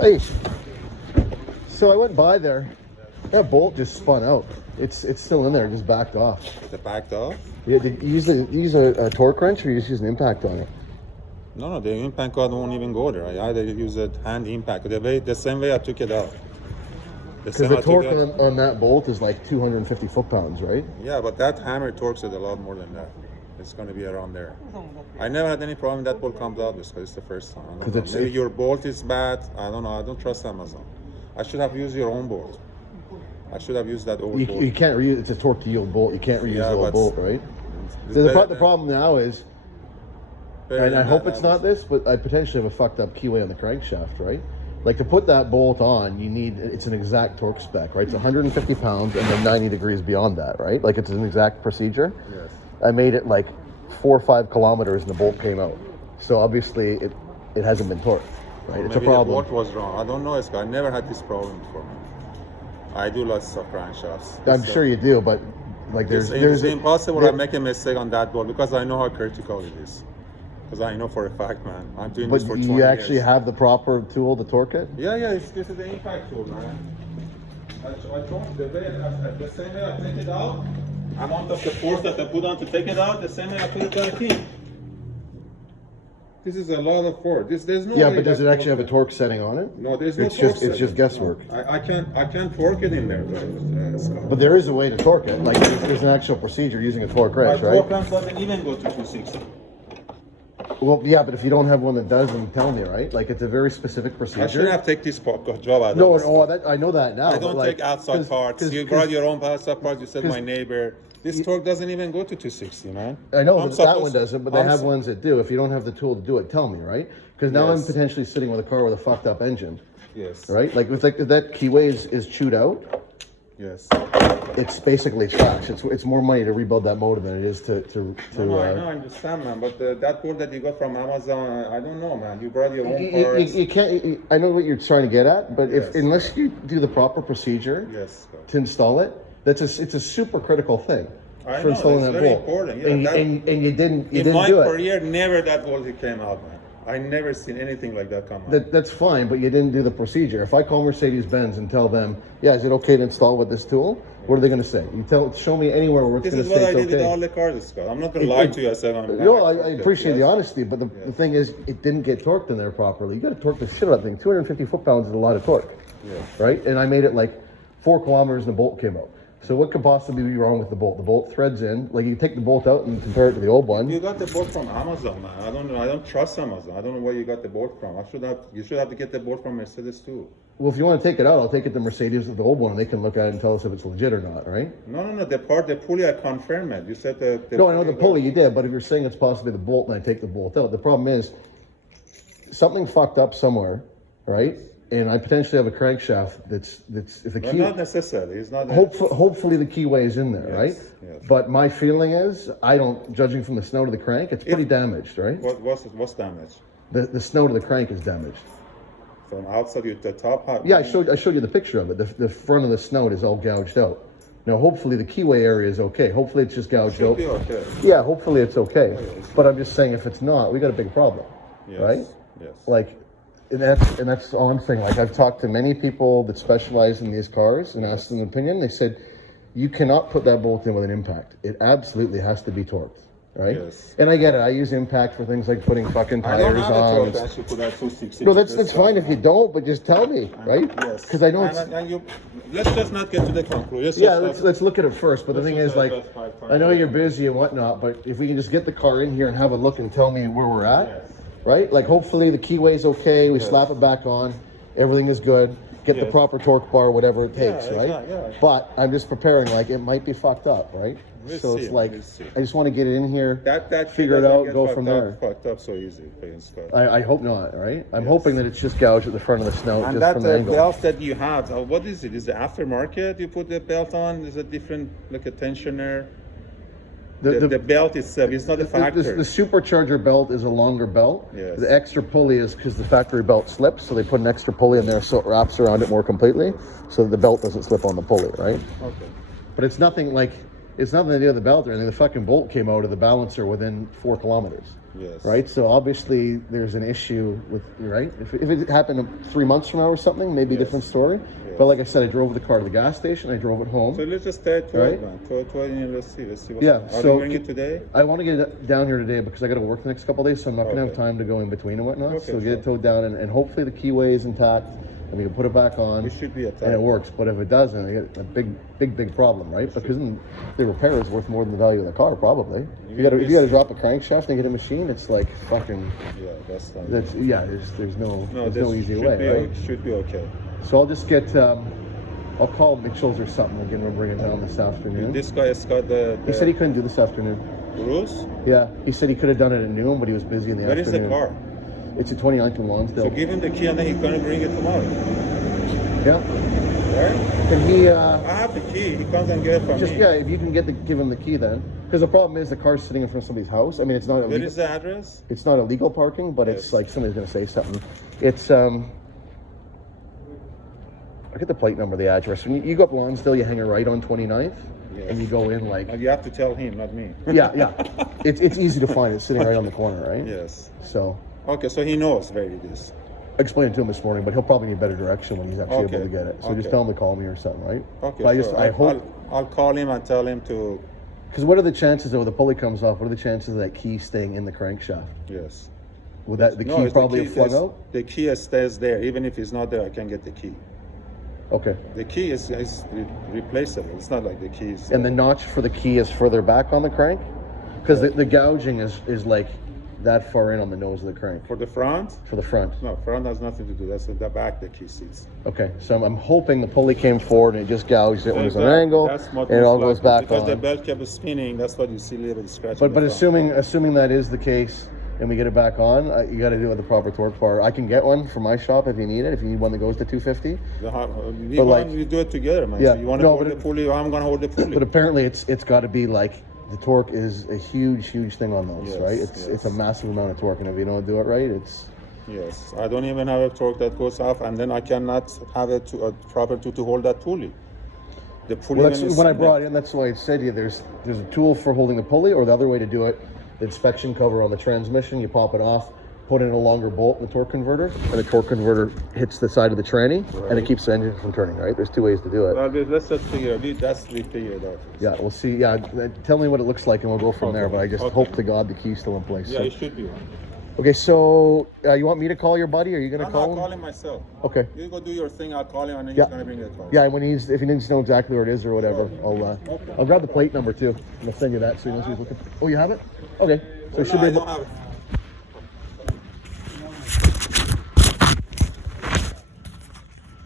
Hey, so I went by there. That bolt just spun out. It's still in there, just backed off. Is it backed off? Yeah, did you use a torque wrench or you just use an impact on it? No, the impact guard won't even go there. I either use a hand impact. The same way I took it out. Because the torque on that bolt is like 250 foot-pounds, right? Yeah, but that hammer torques it a lot more than that. It's going to be around there. I never had any problem that bolt comes out because it's the first time. Maybe your bolt is bad. I don't know. I don't trust Amazon. I should have used your own bolt. I should have used that old bolt. You can't reuse. It's a torque to yield bolt. You can't reuse the old bolt, right? The problem now is, and I hope it's not this, but I potentially have a fucked up keyway on the crankshaft, right? Like to put that bolt on, it's an exact torque spec, right? It's 150 pounds and then 90 degrees beyond that, right? Like it's an exact procedure. Yes. I made it like 4 or 5 kilometers and the bolt came out. So obviously it hasn't been torqued, right? Well, it's a problem. The bolt was wrong. I don't know. I never had this problem before. I do lots of crankshafts. I'm sure you do, but like it's impossible I make a mistake on that bolt because I know how critical it is. Because I know for a fact, man. I'm doing this for 20 years. But you actually have the proper tool to torque it? Yeah, this is the impact tool, man. I don't, the same way I take it out, amount of the force that I put on to take it out, the same way I put it back in. This is a lot of force. There's no. Yeah, but does it actually have a torque setting on it? No, there's no. It's just guesswork. I can't torque it in there. But there is a way to torque it. Like there's an actual procedure using a torque wrench, right? Torque wrench doesn't even go to 260. Well, yeah, but if you don't have one that does, then tell me, right? Like it's a very specific procedure. I shouldn't have taken this job. I know that now. I don't take outside parts. You brought your own outside parts. You said my neighbor. This torque doesn't even go to 260, man. I know that one doesn't, but they have ones that do. If you don't have the tool to do it, tell me, right? Because now I'm potentially sitting with a car with a fucked up engine. Yes. Right? Like if that keyway is chewed out. Yes. It's basically trash. It's more money to rebuild that motor than it is to No, I know, I understand, man. But that board that you got from Amazon, I don't know, man. You brought your own parts. You can't. I know what you're trying to get at, but unless you do the proper procedure to install it, it's a super critical thing for installing that bolt. Important. Yeah, and you didn't do it. In my career, never that bolt came out, man. I never seen anything like that come out. That's fine, but you didn't do the procedure. If I call Mercedes-Benz and tell them, yeah, is it okay to install with this tool? What are they going to say? Show me anywhere where it's going to say it's okay. This is what I did with all the cars, Scott. I'm not going to lie to you. I said I appreciate the honesty, but the thing is, it didn't get torqued in there properly. You got to torque the shit out of that thing. 250 foot-pounds is a lot of torque, right? And I made it like 4 kilometers and the bolt came out. So what could possibly be wrong with the bolt? The bolt threads in. Like you take the bolt out and compare it to the old one. You got the bolt from Amazon, man. I don't know. I don't trust Amazon. I don't know where you got the bolt from. You should have to get the bolt from Mercedes too. Well, if you want to take it out, I'll take it to Mercedes with the old one, and they can look at it and tell us if it's legit or not, right? No. The pulley, I confirmed it. You said No, I know the pulley you did, but if you're saying it's possibly the bolt, then I take the bolt out. The problem is something fucked up somewhere, right? And I potentially have a crankshaft that's if the key. Not necessarily. It's not. Hopefully the keyway is in there, right? Yes. But my feeling is, judging from the snow to the crank, it's pretty damaged, right? What's damaged? The snow to the crank is damaged. From outside to the top? Yeah, I showed you the picture of it. The front of the snout is all gouged out. Now, hopefully the keyway area is okay. Hopefully it's just gouged out. Be okay. Yeah, hopefully it's okay. But I'm just saying, if it's not, we got a big problem, right? Yes. Like, and that's all I'm saying. Like, I've talked to many people that specialize in these cars and asked them an opinion. They said, you cannot put that bolt in with an impact. It absolutely has to be torqued. Right? Yes. And I get it. I use impact for things like putting fucking tires on. No, that's fine if you don't, but just tell me, right? Yes. Because I don't. Let's just not get to the conclusion. Let's look at it first. But the thing is, like, I know you're busy and whatnot, but if we can just get the car in here and have a look and tell me where we're at, right? Like, hopefully the keyway's okay. We slap it back on. Everything is good. Get the proper torque bar, whatever it takes, right? Yeah. But I'm just preparing, like, it might be fucked up, right? I just want to get it in here, figure it out, go from there. Fucked up so easy. I hope not, right? I'm hoping that it's just gouged at the front of the snout, and just from the angle. belt that you have, what is it? Is it aftermarket? You put the belt on? Is it different, like a tensioner? The belt itself is not a factor. The supercharger belt is a longer belt. Yes. The extra pulley is because the factory belt slips, so they put an extra pulley in there so it wraps around it more completely, so that the belt doesn't slip on the pulley, right? Okay. But it's nothing to do with the belt or anything. The fucking bolt came out of the balancer within 4 kilometers. Yes. Right? So obviously there's an issue with, right? If it happened 3 months from now or something, maybe a different story. Yes. But like I said, I drove the car to the gas station. I drove it home. So let's just stay at 12, Right? man. 12, and let's see what's Yeah, Are so you bring it today? I want to get it down here today because I got to work the next couple of days, so I'm not going to have Okay. time to go in between and whatnot. Okay, So get sure. it towed down, and hopefully the keyway is intact, and we can put it back on. We should be at And it works. But if it doesn't, I get a big problem, right? Because then the repair is worth more than the value of the car, probably. If you got to drop a crankshaft and get a machine, it's like fucking. Yeah, that's not. There's no easy should way, be, right? Should be okay. So I'll just get. I'll call Mitchell's or something again and bring it down this afternoon. This guy has got the He said he couldn't do this afternoon. rules. Yeah, he said he could have done it at noon, but he was busy in the Where is afternoon. the car? It's a 29th in Lonsdale. So give him the key and then he's gonna bring it tomorrow. Yeah. Right? Can he? I have the key. He comes and get it from Just me. yeah, if you can give him the key then, because the problem is the car's sitting in front of somebody's house. I mean, it's not Where illegal. is the address? It's not illegal parking, but it's Yes. like somebody's gonna say something. It's I get the plate number, the address. When you go up Lonsdale, you hang a right on 29th, Yes. and you go in like. And you have to tell him, not me. Yeah. It's easy to find. It's sitting right on the corner, right? Yes. So. Okay, so he knows where it is. I explained it to him this morning, but he'll probably need better direction when he's actually Okay. able to get it. So just Okay. tell him to call me or something, right? Okay, But sure. I hope. I'll call him and tell him to. Because what are the chances that when the pulley comes off? What are the chances of that key staying in the crankshaft? Yes. Would that the No, key it's probably the key have flung out? The key stays there. Even if it's not there, I can get the key. Okay. The key is replaceable. It's not like the key is. And the notch for the key is further back on the crank, because the gouging is like that far in on the nose of the crank for the front. for the front. No, front has nothing to do. That's at the back. The key sits. Okay, so I'm hoping the pulley came forward and it just gouged it when it's on an That- angle, that's what and it all most goes back likely, because the on. belt kept spinning. That's what you see little scratch. But assuming that is the case, and we get it back on, you got to do it with the proper torque bar. I can get one from my shop if you need it. If you need one that goes to 250. We do it together, man. Yeah, So you want to no, hold but the pulley? I'm gonna hold the pulley. But apparently, it's got to be like the torque is a huge thing on those, Yes, right? It's a massive amount of torque, and if you don't do it right, it's. Yes, I don't even have a torque that goes off, and then I cannot have a proper tool to hold that pulley. The pulley. Well, that's when I brought in. That's why I said to you, there's a tool for holding the pulley, or the other way to do it, the inspection cover on the transmission. You pop it off, put in a longer bolt in the torque converter, and the torque converter hits the side of the tranny, and it keeps the engine from turning. Right? There's two ways to do it. Well, let's just figure it. We figure it out. Yeah, we'll see. Yeah, tell me what it looks like, and we'll go from there. But I just hope to God the key's still in place. Yeah, So- it should be one. Okay, so you want me to call your buddy? Or are you gonna I'm call not him? calling myself. Okay. You go do your thing. I'll call him, and then Yeah. he's gonna bring the car. Yeah, if he needs to know exactly where it is or whatever, I'll grab the plate number too. I'm gonna send you that so he knows who's looking. Oh, you have it? Okay. So it should No, be I able, don't have it.